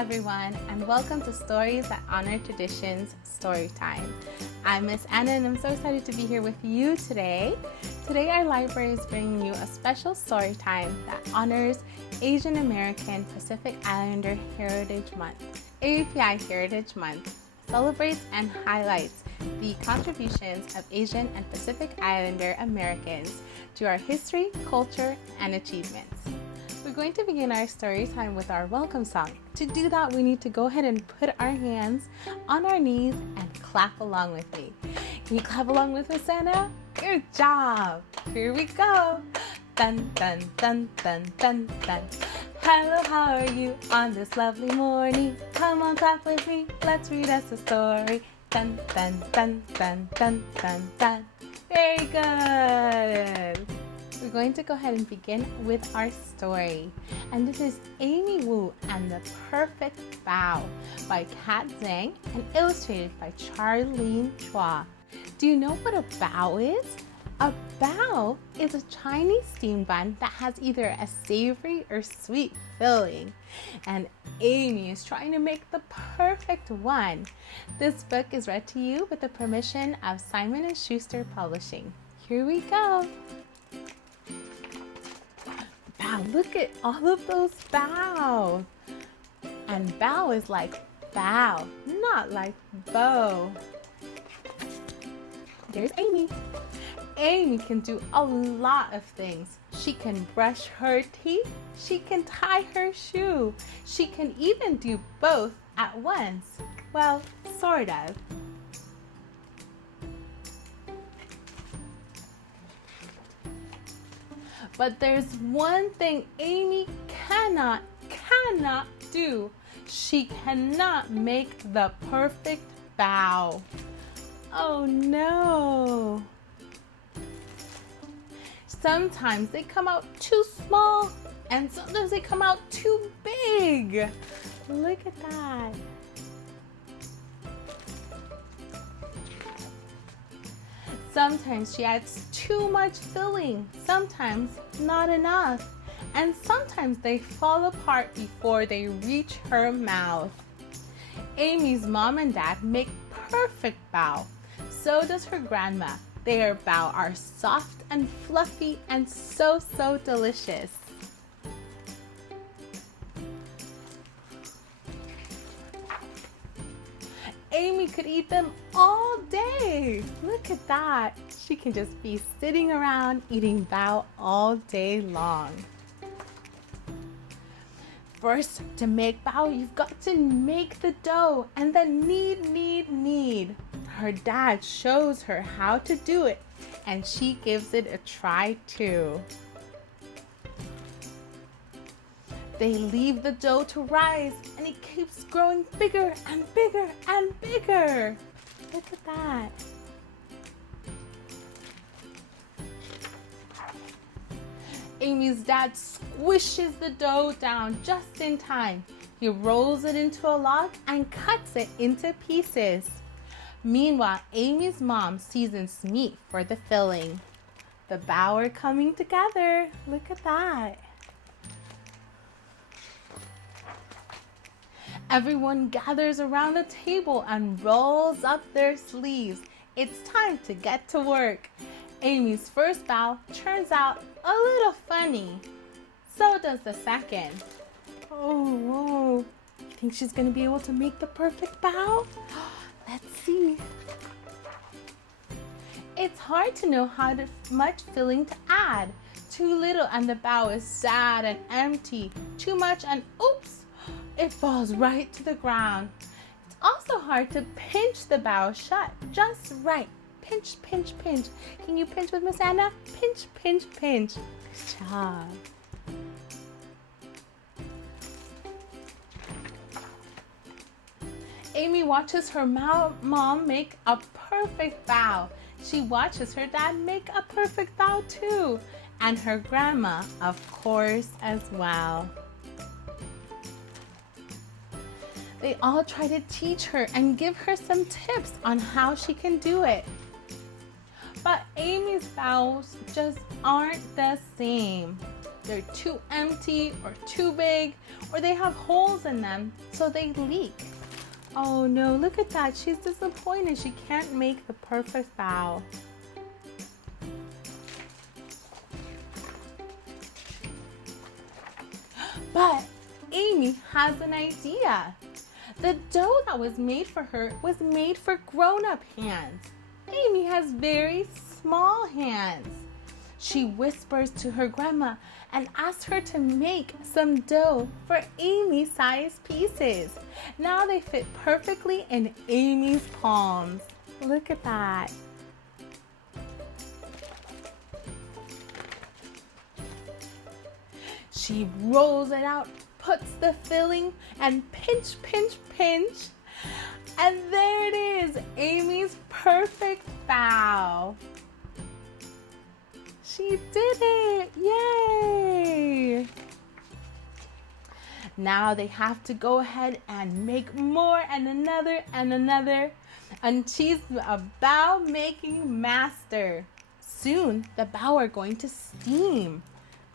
everyone, and welcome to Stories that Honor Traditions Storytime. I'm Miss Anna, and I'm so excited to be here with you today. Today, our library is bringing you a special story time that honors Asian American Pacific Islander Heritage Month. AAPI Heritage Month celebrates and highlights the contributions of Asian and Pacific Islander Americans to our history, culture, and achievements. We're going to begin our story time with our welcome song. To do that, we need to go ahead and put our hands on our knees and clap along with me. Can you clap along with Miss Anna? Good job! Here we go! Dun dun dun dun dun dun. Hello, how are you on this lovely morning? Come on, clap with me. Let's read us a story. Dun dun dun dun dun dun dun. Very good! We're going to go ahead and begin with our story. And this is Amy Wu and the Perfect Bow by Kat Zhang and illustrated by Charlene Chua. Do you know what a bao is? A bao is a Chinese steamed bun that has either a savory or sweet filling. And Amy is trying to make the perfect one. This book is read to you with the permission of Simon & Schuster Publishing. Here we go. Wow, look at all of those bao. And bao is like bow, not like bow. There's Amy. Amy can do a lot of things. She can brush her teeth. She can tie her shoe. She can even do both at once. Well, sort of. But there's one thing Amy cannot do. She cannot make the perfect bow. Oh no. Sometimes they come out too small and sometimes they come out too big. Look at that. Sometimes she adds too much filling, sometimes not enough, and sometimes they fall apart before they reach her mouth. Amy's mom and dad make perfect bao. So does her grandma. Their bao are soft and fluffy and so delicious. Amy could eat them all day. Look at that. She can just be sitting around eating bao all day long. First, to make bao, you've got to make the dough and then knead. Her dad shows her how to do it, and she gives it a try too. They leave the dough to rise, and it keeps growing bigger and bigger and bigger. Look at that. Amy's dad squishes the dough down just in time. He rolls it into a log and cuts it into pieces. Meanwhile, Amy's mom seasons meat for the filling. The bao are coming together. Look at that. Everyone gathers around the table and rolls up their sleeves. It's time to get to work. Amy's first bao turns out a little funny. So does the second. Oh, whoa. You think she's going to be able to make the perfect bao? Let's see. It's hard to know how much filling to add. Too little and the bao is sad and empty. Too much and oops, it falls right to the ground. It's also hard to pinch the bao shut just right. Pinch, pinch, pinch. Can you pinch with Miss Anna? Pinch, pinch, pinch. Good job. Amy watches her mom make a perfect bao. She watches her dad make a perfect bao too. And her grandma, of course, as well. They all try to teach her and give her some tips on how she can do it. But Amy's bows just aren't the same. They're too empty or too big, or they have holes in them, so they leak. Oh no, look at that. She's disappointed. She can't make the perfect bow. But Amy has an idea. The dough that was made for her was made for grown-up hands. Amy has very small hands. She whispers to her grandma and asks her to make some dough for Amy-sized pieces. Now they fit perfectly in Amy's palms. Look at that. She rolls it out, puts the filling, and pinch, pinch, pinch. And there it is, Amy's perfect bow. She did it! Yay! Now they have to go ahead and make more and another and another. And she's a bow making master. Soon the bow are going to steam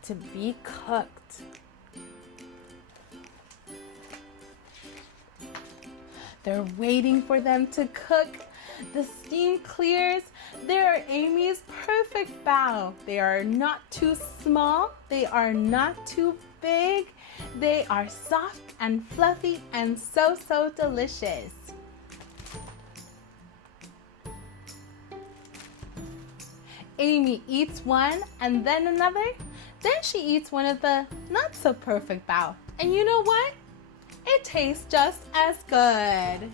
to be cooked. They're waiting for them to cook. The steam clears. There are Amy's perfect bow. They are not too small. They are not too big. They are soft and fluffy and so delicious. Amy eats one and then another. Then she eats one of the not so perfect bow. And you know what? It tastes just as good.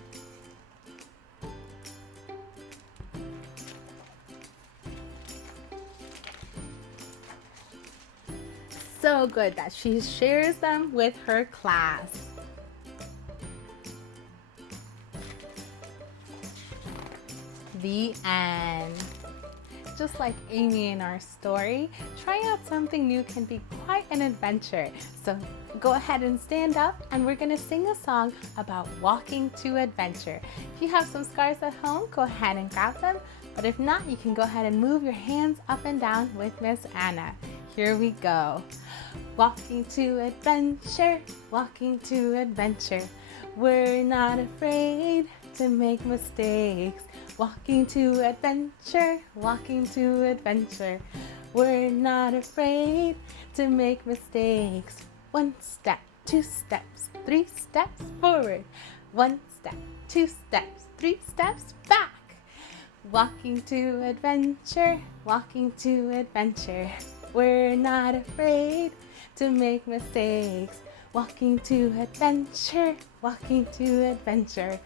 So good that she shares them with her class. The end. Just like Amy in our story, trying out something new can be quite an adventure. So go ahead and stand up and we're going to sing a song about walking to adventure. If you have some scarves at home, go ahead and grab them. But if not, you can go ahead and move your hands up and down with Miss Anna. Here we go. Walking to adventure, walking to adventure. We're not afraid to make mistakes. Walking to adventure, walking to adventure. We're not afraid to make mistakes. 1 step, 2 steps, 3 steps forward. 1 step, 2 steps, 3 steps back. Walking to adventure, walking to adventure. We're not afraid to make mistakes. Walking to adventure, walking to adventure.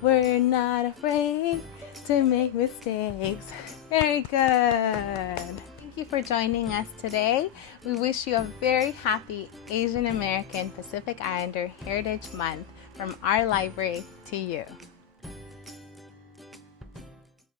We're not afraid to make mistakes. Very good. Thank you for joining us today. We wish you a very happy Asian American Pacific Islander Heritage Month from our library to you.